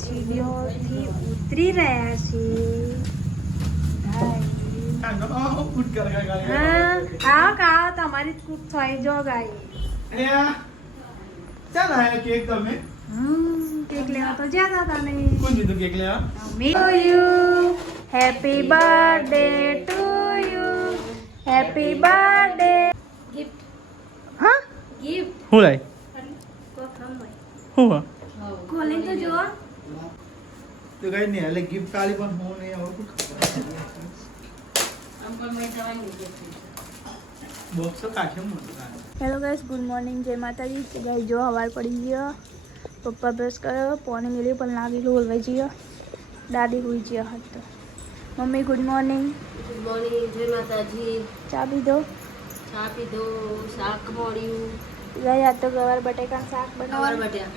સીડીઓથી ઉતરી રહ્યા છીએ. હા ખાઓ તમારી જ કૂક થઈ જો ગાઈ. ચાલ આયા કેક તમે. કેક લેવા તો જ્યાં હતા તમે. કોણ દીધું કેક લેવા? Happy birthday to you. Happy birthday. Gift. હા ગિફ્ટ. હું લાઈ? હું ખોલી તો જો. તો કઈ નહીં એટલે ગિફ્ટ કાલી પણ હું નહીં આવતું. બોક્સ તો કાઢ્યો મોટું. હેલો ગાઈસ, ગુડ મોર્નિંગ, જય માતાજી. ગાઈસ જો હવાર પડી ગયો, પપ્પા બ્રશ કર્યો, પાણી મેલ્યું પણ લાગેલું ઓલવાઈ ગયો, દાદી હોઈ ગયા હતો. Mummy good morning. Good morning, જય માતાજી. ચા પીધો? ચા પીધો, શાક મળ્યું. ગાઈસ આ તો ગવાર બટેકાનું શાક ગવાર બનાવે. બટ્યા.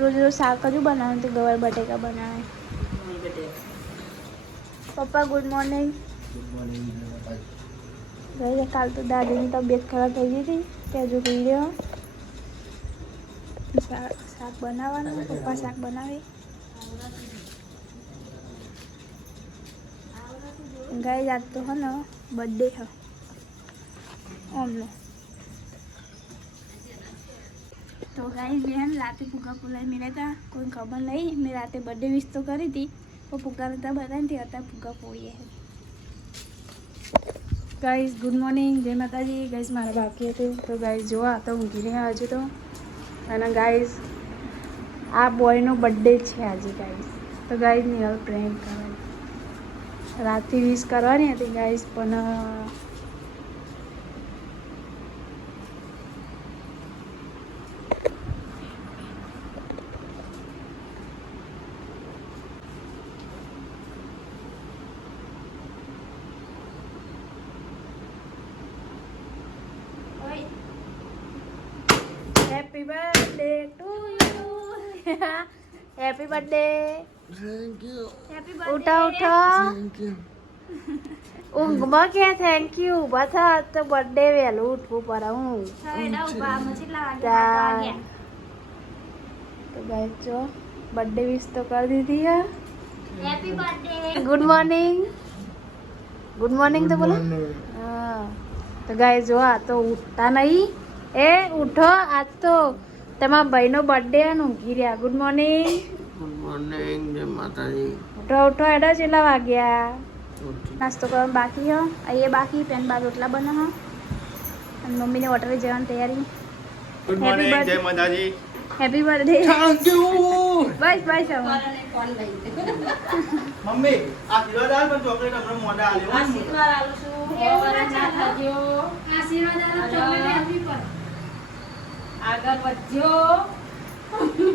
રોજ રોજ શાક જ બનાવે તો ગવાર બટેકા બનાવે. ગવાર બટ્યા. પપ્પા ગુડ મોર્નિંગ. ગાઈસ કાલ તો દાદીની તબિયત ખરાબ થઈ ગઈ હતી, ત્યાં જો પી રહ્યો. શાક બનાવવાનું, પપ્પા શાક બનાવે. ગાઈસ આજ તો હે ને બર્થડે છે ઓમનો. તો ગાઈસ બેન રાતે ફુગ્ગા ફુલાઈ મેળ્યા હતા, કોઈ ખબર નહીં. મેં રાતે બર્થડે વિશ તો કરી હતી પણ ફુગ્ગા નતા બનાવી હતા, ફુગ્ગા ફોડીએ. ગાઈસ ગુડ મોર્નિંગ, જય માતાજી. ગાઈસ મારા બાકી હતું તો ગાઈસ જોવા તો ઊંઘી રહ્યા હજુ તો. અને ગાઈસ આ બોયનો બર્થડે છે આજે ગાઈસ. તો ગાઈસ નિરલ પ્રેન્ક કરવાની, રાતથી વિશ કરવાની હતી ગાઈસ પણ happy birthday to you. Happy birthday. Thank you. Happy birthday. ઉઠો ઉઠો. Thank you. ઊંઘમાં કે થેન્ક યુ. ઊભા થા, તો બર્થડે વહેલું ઉઠવું પડે. હું તો ગાઈસ જો બર્થડે વિશ તો કરી દીધી હે. Happy birthday. Good morning. Good morning તો બોલો. હા તો ગાઈસ જો આ તો ઉઠતા નહીં. એ ઉઠો, આજ તો તમારા ભાઈનો બર્થડે અને ઊંઘી રહ્યા. Good morning. ગુડ મોર્નિંગ, જય માતાજી. ઉઠો ઉઠો. એડા કેટલા વાગ્યા? નાસ્તો કરવાનું બાકી હો. અહીંયા બાકી પેન બાર રોટલા બને હો અને મમ્મીને હોટલે જવાની તૈયારી. ગુડ મોર્નિંગ, જય માતાજી. Happy birthday. Thank you. બસ બસ હવે. ફોન લઈ મમ્મી આ કિલોદાર પણ ચોકલેટ આપણે મોઢા આલ્યો. આશીર્વાદ આલું છું. વરસ ના થજો. આગળ વધજો.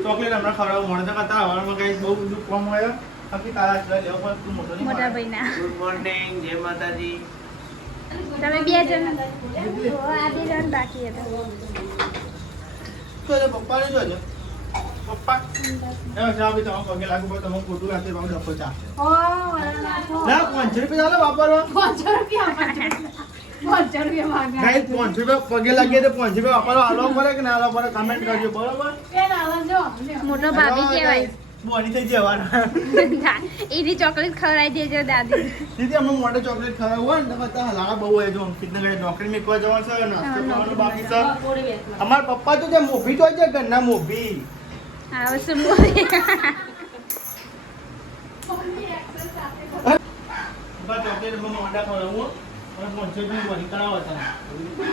ચોકલેટ હમણાં ખવડાવવું મળે તો કરતા હવારમાં ગાઈસ બહુ બધું કામ હોય. બાકી તારા સિવાય લેવો પણ તું મોટો નહીં. મોટા ભાઈના. ગુડ મોર્નિંગ, જય માતાજી. તમે બે જણ આ બે જણ બાકી હતા. તો એ પપ્પાને જોજો. પપ્પા એ સાહેબ તમે પગે લાગુ પડે તમે ખોટું લાગે તમે ડફો ચા. ઓ વરાના ના 500 રૂપિયા ચાલે વાપરવા. 500 રૂપિયા માંગે. ગાઈસ 500 રૂપિયા પગે લાગીએ તો 500 રૂપિયા વાપરવા આલો પડે કે ના આલો પડે કમેન્ટ કરજો બરોબર. મોટો ભાભી કહેવાય. બોની થઈ જવાના. એની ચોકલેટ ખવડાવી દેજો દાદી. દીદી અમે મોટો ચોકલેટ ખાવા હોય ને તો કરતા હલાવા બહુ હોય જો કિતને ગઈ નોકરી મેકવા જવાનું છે નાસ્તો કરવાનું બાકી છે. અમાર પપ્પા તો જે મોભી તો છે ઘરના મોભી. હા શું બોલે? પપ્પા ચોકલેટ અમે મોઢા ખવડાવું અને 500 રૂપિયા વળી કરાવો છે.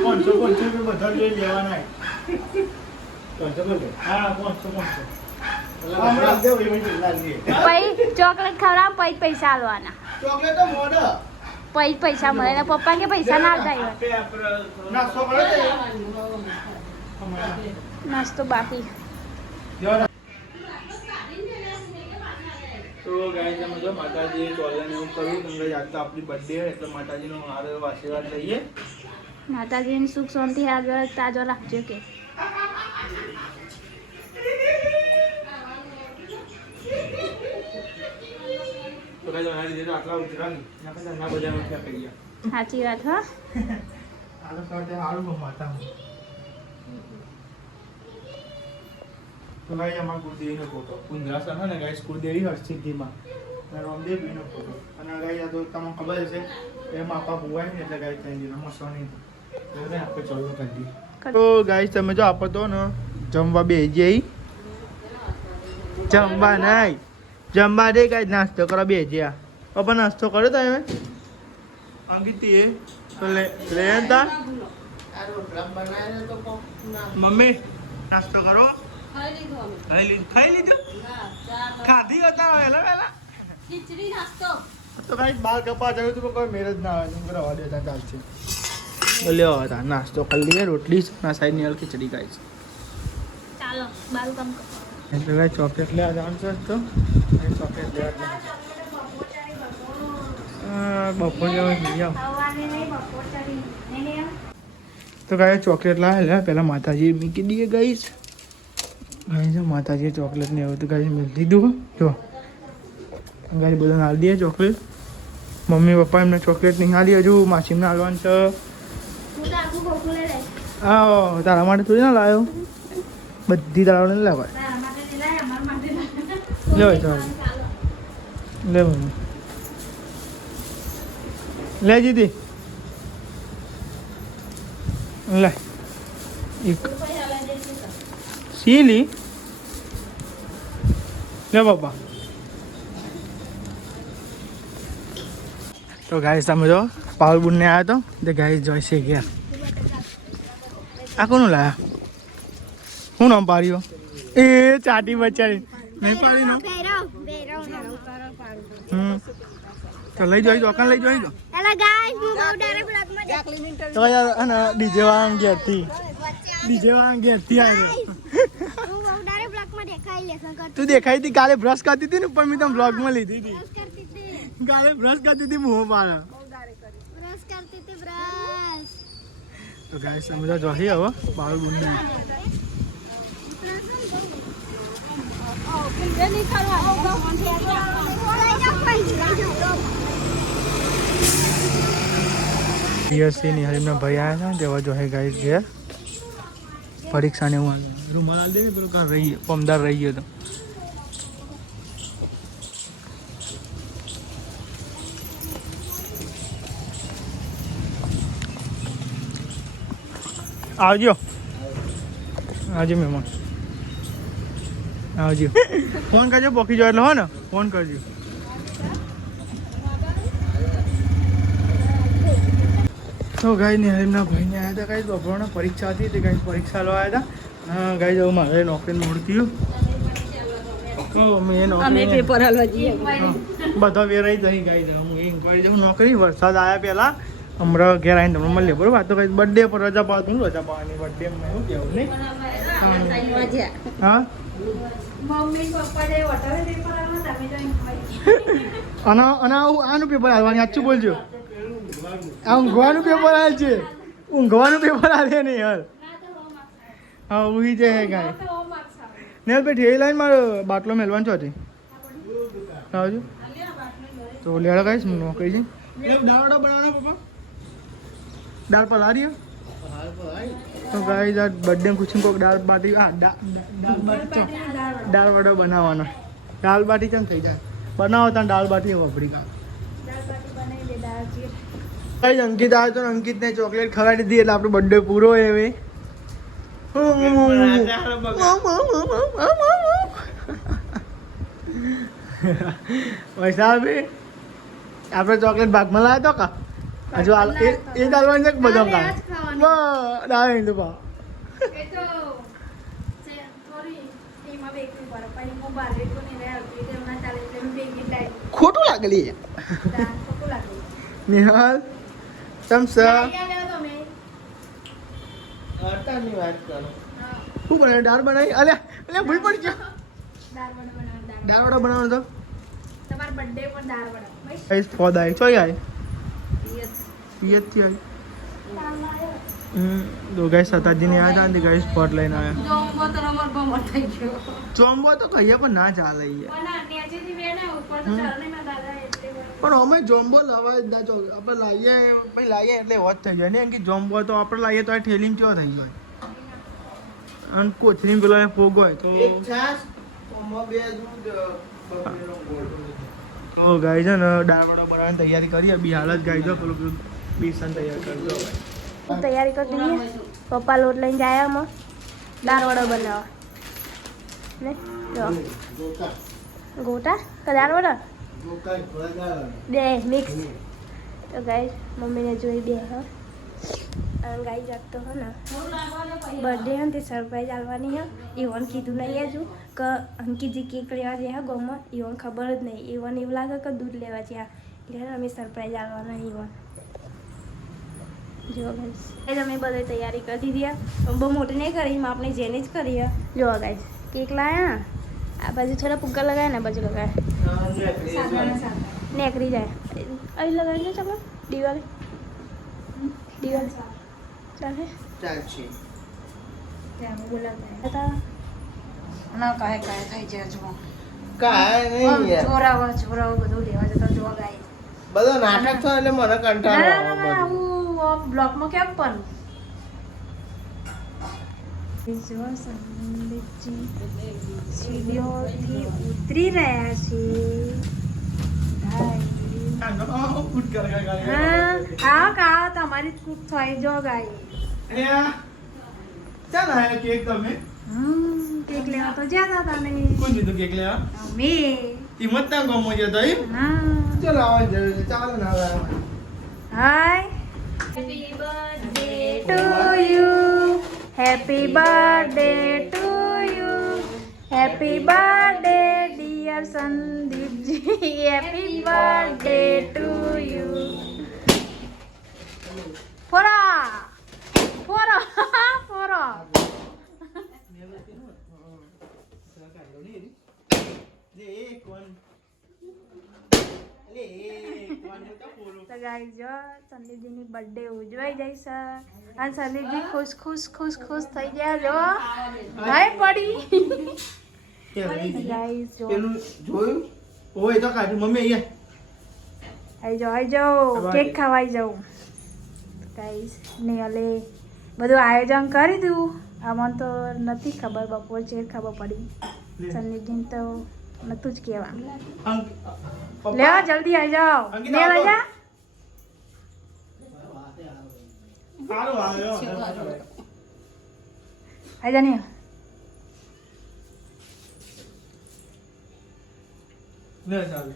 500 રૂપિયા બધા લઈ લેવાના. 500 હા 500. પૈ ચોકલેટ ખવડાવ પૈ પૈસા આલવાના. ચોકલેટ તો મોઢા પૈ પૈસા મળે ને પપ્પા કે પૈસા ના આલતા. નાસ્તો કરો નાસ્તો બાકી. તો ગાઈસ અમે જો માતાજી ચોલાને એવું કર્યું કે યાદ તો આપણી બર્થડે એટલે માતાજીનો હારો આશીર્વાદ લઈએ. માતાજીની સુખ શાંતિ આગળ તાજો રાખજો કે. તો ગાઈસ અમારી દીદી આટલા ઉતરાની ના કદા ના બજારમાં ક્યાં કરી ગયા. સાચી વાત હો. આલો સાથે હારું માતા. તો ગાઈસ અમારા કુળદેવીનો ફોટો કુંદ્રાસન છે ને ગાઈસ કુળદેવી હરસિદ્ધિમાં અને રામદેવજીનો ફોટો અને ગાઈસ આ તો તમને ખબર હશે એમાં આપા ભુવાય ને એટલે ગાઈસ થઈ ગયું મસવાની એટલે આપણે ચાલુ કરી દઈએ. તો ગાઈસ તમે જો આપો તો ને જમવા બે જઈ જમવા નહીં જમવા દે ગાઈસ નાસ્તો કરો બે જ્યા પપ્પા નાસ્તો કર્યો તમે અંકિતી તો લે તા મમ્મી નાસ્તો કરો ખાઈ લીધું ખાધી હતા વહેલા વહેલા ખીચડી નાસ્તો તો કાંઈ બાર કપા જવું હતું કોઈ મેરેજ ના આવે હું રવા દેતા ચાલશે લ્યો હતા નાસ્તો કરી લઈએ રોટલી ના સાઈડની હાલ ખીચડી ખાઈ છે ચાલો બાલ કામ કરો. એટલે કાંઈ ચોકલેટ લેવા જવાનું છે તો ચોકલેટ લેવા બપોર લેવા લઈ આવ તો કાંઈ ચોકલેટ લાવે પહેલાં માતાજી મૂકી દઈએ ગાઈશ ગાઈ છે માતાજીએ ચોકલેટ ને એવું તો ગાઈ મેં લીધું જો ગાઈ બધાને હાલ દઈએ ચોકલેટ મમ્મી પપ્પા એમને ચોકલેટ નહીં હાલી હજુ માસીમને હાલવાનું છે હા તારા માટે થોડી ના લાવ્યો બધી તારા નહીં લાવવા લે ચાલ લે મમ્મી લે જીદી લે એક સીલી લે બાપા તો ગાઈસ તમે જો પાવર બુનને આવ્યો તો તે ગાઈસ જોઈશે ઘેર આ કોનું લાયા શું નામ પાડ્યો એ ચાટી બચારી નહીં પાડી નો તો લઈ જોઈ દો લઈ જોઈ દો તો યાર અને ડીજે વાંગ ઘેરથી આવ્યો તું દેખાઈ હતી કાલે બ્રશ કરતી હતી ને પણ મેં તમે બ્લોગમાં લીધી હતી કાલે બ્રશ કરતી હતી મોં પાડા તો ગાઈસ સમજો જોઈ હવે બાળ બુનને બીએસસી ની હરીમના ભાઈ આવ્યા હતા તેવા જોઈ ગાઈસ ઘેર પરીક્ષાને હું રૂમાલ હાલ દે પેલું કાં રહી પમદાર રહી ગયો તો આવજો આવજો મહેમાન આવજો ફોન કરજો પોકી જો એટલે હો ને ફોન કરજો તો ગાઈ ને એમના ભાઈને આવ્યા હતા ગાઈ બપોરના પરીક્ષા હતી તે ગાઈ પરીક્ષા લો આવ્યા હતા ગાઈ જવું મારે નોકરી મોડતી અમે પેપર હાલવા જઈએ બધા વેરાઈ જઈ ગાઈ હું એ ઇન્કવાયરી જવું નોકરી વરસાદ આવ્યા પહેલા હમણાં ઘેર આવીને તમને મળીએ બરોબર તો કઈ બર્થડે પર રજા પાડતું રજા પાડવાની બર્થડે એવું કેવું નહીં હા અને આનું પેપર હાલવાની સાચું બોલજો આ ઊંઘવાનું પેપર હાલ છે ઊંઘવાનું પેપર હાલે નહીં યાર હા ઊંઘી જાય કાંઈ ને પેટી એ લાઈન મારો બાટલો મેળવાનું છો હતી આવજો તો લેડો કાંઈ નોકરી છે દાળ બનાવવાના પપ્પા દાળ પલારી તો ગાઈસ આ બર્થડે પૂછીને કોઈક દાળ બાટી દાળ વડો બનાવવાનો દાળ બાટી કેમ થઈ જાય બનાવો ત્યાં દાળ બાટી વાપરી કા ગાઈસ અંકિત આવ્યો તો અંકિતને ચોકલેટ ખવડાવી દીધી એટલે આપણો બર્થડે પૂરો હવે પૈસા આપી આપણે ચોકલેટ ભાગમાં લાવ્યા તો કા હજુ એ ચાલવાનું છે બધો કામ ડાળી તો પા ખોટું લાગેલી નિહાલ સમસા આટાની વાત કરો શું બનાવ્યું દાળ બનાવી અલ્યા અલ્યા ભૂલ પડી ગયો દાળ વડા બનાવવાનો તો તમારા બર્થડે પર દાળ વડા ગાઈસ ફોદ આવી ચોઈ આવી પિયતથી આવી તો ગાઈસ સતાજીને આવ્યા હતા ને ગાઈસ ફોદ લઈને આવ્યા ચોંબો તો કહીએ પણ ના ચાલે પણ અમે જોમ્બો લવાય જ ના ચોક આપણે લાવીએ એટલે હોત થઈ જાય ને કે જોમ્બો તો આપણે લાવીએ તો આ ઠેલીમાં ચો થઈ જાય અને કોથળી પેલો પોગ હોય તો તો ગાય છે ને દાળવડો બનાવવાની તૈયારી કરીએ બી હાલ જ ગાય જો પેલું પેલું બેસન તૈયાર કરજો હું તૈયારી કરી દઈએ પપ્પા લોટ લઈને જાય આમાં દાળવડો બનાવવા ને જો ગોટા કે દાળવડો બે મિક્સ તો ગાય મમ્મીને જોઈ બે હા ગાય જાગતો હો ને બર્થડે હે તે સરપ્રાઈઝ આલવાની હે ઈવન કીધું નહીં હજુ કે અંકિતજી કેક લેવા જાય ગોમાં ઈવન ખબર જ નહીં ઈવન એવું લાગે કે દૂધ લેવા જાય એટલે અમે સરપ્રાઈઝ આલવાના ઈવન જો ગાઈસ અમે બધી તૈયારી કરી દીધી બહુ મોટી નહીં કરી આપણે જેને જ કરીએ જો ગાઈસ કેક લાયા આ બાજુ થોડા પુગ્ગા લગાવ્યા ને બાજુ લગાવ્યા નેકરી જાય અહીં લગાવી દો ચાલો દિવાળી ચાલે ચાલશે ના કાય કાય થઈ જાય જો કાય નહીં ચોરાવો બધું લેવા જતા જોવા ગાય બધો નાટક થાય એટલે મને કંટાળો આવે હું બ્લોકમાં કેમ પણ સીડીઓથી ઉતરી રહ્યા છે હા કા તમારી કૂક થઈ જો ગાય ચાલ આયા કેક તમે કેક લેવા તો જ્યાં હતા ને કોણ દીધું કેક લેવા મે કિંમત ના ગમો જતો એમ હા ચાલો આવા જરૂર ચાલો ના આવે hi happy birthday to you happy birthday to you happy birthday dear Sandeepji happy birthday to you ફોરા ફોરા ફોરા તો ગાઈસ જો સંદીપજીની બર્થડે ઉજવાઈ જાય છે અને સંદીપજી ખુશ ખુશ ખુશ ખુશ થઈ ગયા જો ભાઈ પડી ગાઈસ જો પેલું જોયું ઓય તો કાઢી મમ્મી અહીંયા આઈ જાઓ કેક ખાવાઈ જાઉં ગાઈસ ને અલે બધું આયોજન કરી દીધું આમાં તો નથી ખબર બપોર છે ખબર પડી સંદીપજીને તો નતું જ કહેવા લેવા જલ્દી આવી જાઓ ને લઈ જા સારું આવ્યો આવી જા ને લે ચાલે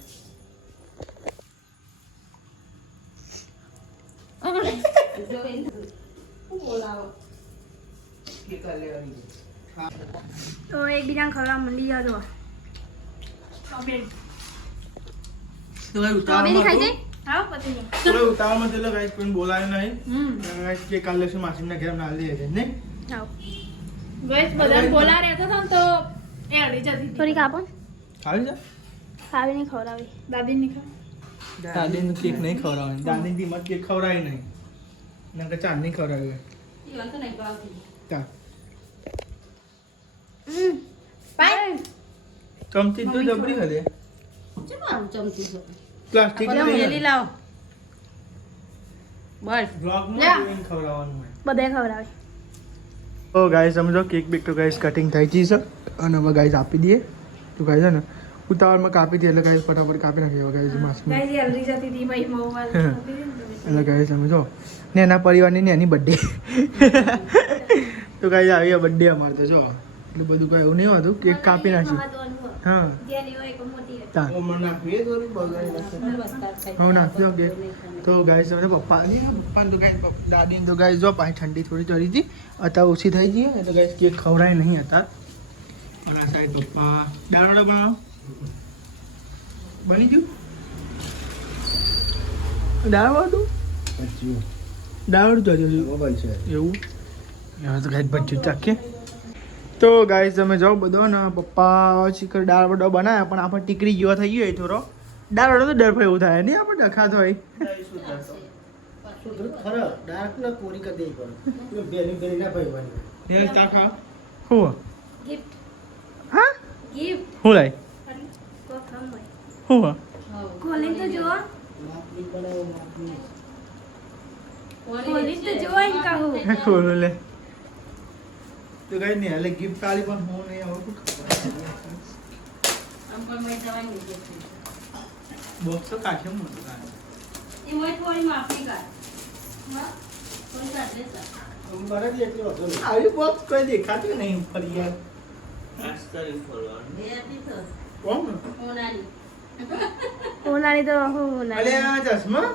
તો એકબીજાને ખવડાવવા મંડી જાઓ તો ઉતાવળમાં તો ગાઈસ કોઈ બોલાયો નહીં ગાઈસ કે કાલે શું માસીના ઘરે ના લે છે ને થોડીક આપો ખાવી છે ખાવી નહીં ખવડાવી દાદીનું કેક નહીં ખવડાવવાનું દાદીની મત કેક ખવડાવી નહીં નકર ચાંદ નહીં ખવડાવી ચાલ ચમચી તો જબરી હલે પ્લાસ્ટિક લાવો બસ બ્લોગમાં જોઈને ખવડાવવાનું હોય બધે ખવડાવી તો ગાઈસ સમજો કેક બેક તો ગાઈસ કટિંગ થઈ ગઈ છે અને હવે ગાઈસ આપી દઈએ તો ગાઈસ ને ઉતાવળમાં કાપી દઈએ એટલે ગાઈસ ફટાફટ કાપી નાખીએ ગાઈસ માસમાં એટલે ગાઈસ સમજો ને એના પરિવારની ને એની બર્થડે તો ગાઈસ આવી બર્થડે અમારે તો જો એટલું બધું કઈ એવું નહીં હોતું કેક કાપી નાખી હા નાખ્યો કે તો ગાઈસ તમે પપ્પાને તો ગાઈસ દાદીને તો ગાઈસ જો પાછી ઠંડી થોડી ચડી હતી અત્યારે ઓછી થઈ ગઈ એટલે ગાઈસ કેક ખવડાય નહીં અત્યારે અને આ સાઈડ પપ્પા દાળવડો બનાવો બની ગયું દાળવડું એવું હવે તો ગાઈસ બચ્ચું ચાખીએ તો ગાઈસ તમે જાઓ બધો ને પપ્પા શીખર દાળ વડો બનાવ્યા પણ આપણે ટીકડી જેવો થઈ ગયો થોડો દાળ વડો તો ડર એવું થાય નહીં આપણે ડખાતો હોય હા હું લાય હું ખોલી તો જો ખોલી તો જો એમ કહું ખોલો લે તો કઈ નહીં એટલે ગિફ્ટ કાઢી પણ હું નહીં આવું બોક્સ તો કાઢે મોટું કાઢે આવી બોક્સ કોઈ દેખાતું નહીં ફરી યાર કોણ હોનાની તો હું અલે આ ચશ્મા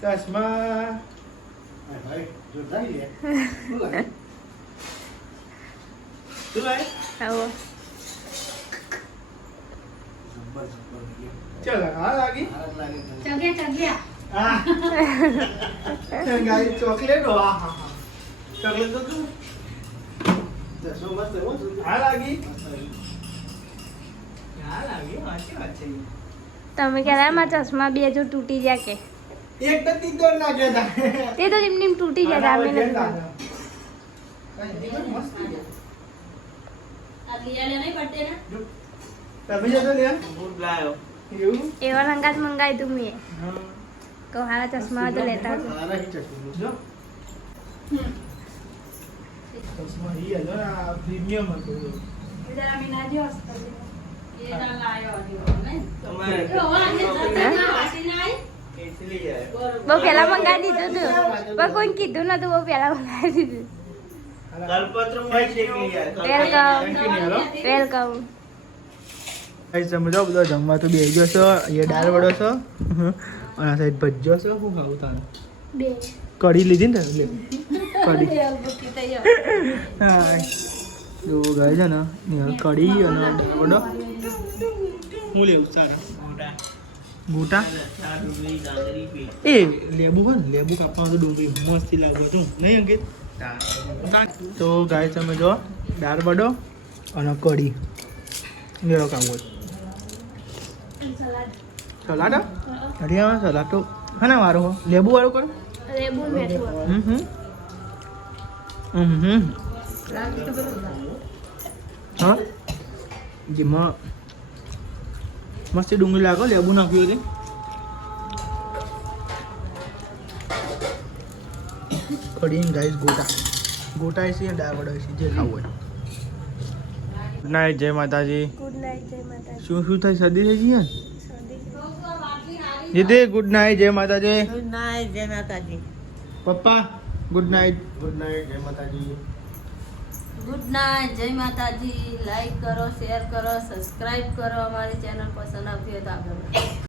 ચશ્મા તું લાય આવો ચાલ આ લાગી ચગ્યા આ ગાઈ ચોકલેટ હો આ હા ચોકલેટ તો તું આ લાગી આ લાગી વાંચી વાંચી તમે કહેતા મારા ચશ્મા બે જો તૂટી ગયા કે એક તો તીતો નાખ્યા હતા તે તો એમની એમ તૂટી ગયા હતા, અમે નથી તમે જતો લે એવું એવા રંગાત મંગાવી તું મેં કહો હારા ચશ્મા તો લેતા આવજો. જો ચશ્મા ઈ હલો આ પ્રીમિયમ હતું જરા વિનાજી હોસ્પિટલ બહુ પહેલા મંગાવી દીધું તું પણ કોઈ કીધું નતું, બહુ પહેલા મંગાવી દીધું. વેલકમ. ગાઈસ તમે જો બધો જમવા તો બેસી ગયો છો. અહીંયા દાળ વડો છો અને આ સાઈડ ભજ્જો છો. શું ખાવું તારે? બે કઢી લીધી ને લે કઢી હા જો ગાય છે ને નિહાલ કઢી અને દાળ વડો હું લેવું સારા ગોટા એ લેબુ હોય ને લેબુ કાપવા તો ડુંગળી મસ્તી લાગે તું નહીં અંકિત? તો ગાય તમે જો દાળ વડો અને કઢી લેવો કામ સલાડ અરે હા સલાડ તો હા ને વારો હો લેબુ વાળું કરો લેબુ મેઠું. હા જેમાં મસ્તી ડુંગળી લાગો લેબુ નાખ્યું એટલે કઢી ગાઈસ ગોટા છે દાળ વડા છે જે ખાવું હોય. ગુડ નાઇટ જય માતાજી. ગુડ નાઇટ, જય માતાજી. શું થાય શરદી થઈ ગઈ જીતે ગુડ નાઇટ જય માતાજી. ગુડ નાઇટ જય માતાજી. પપ્પા ગુડ નાઇટ જય માતાજી. ગુડ નાઇટ જય માતાજી. લાઈક કરો, શેર કરો, સબસ્ક્રાઇબ કરો. અમારી ચેનલ પસંદ આવતી હોય તો આગળ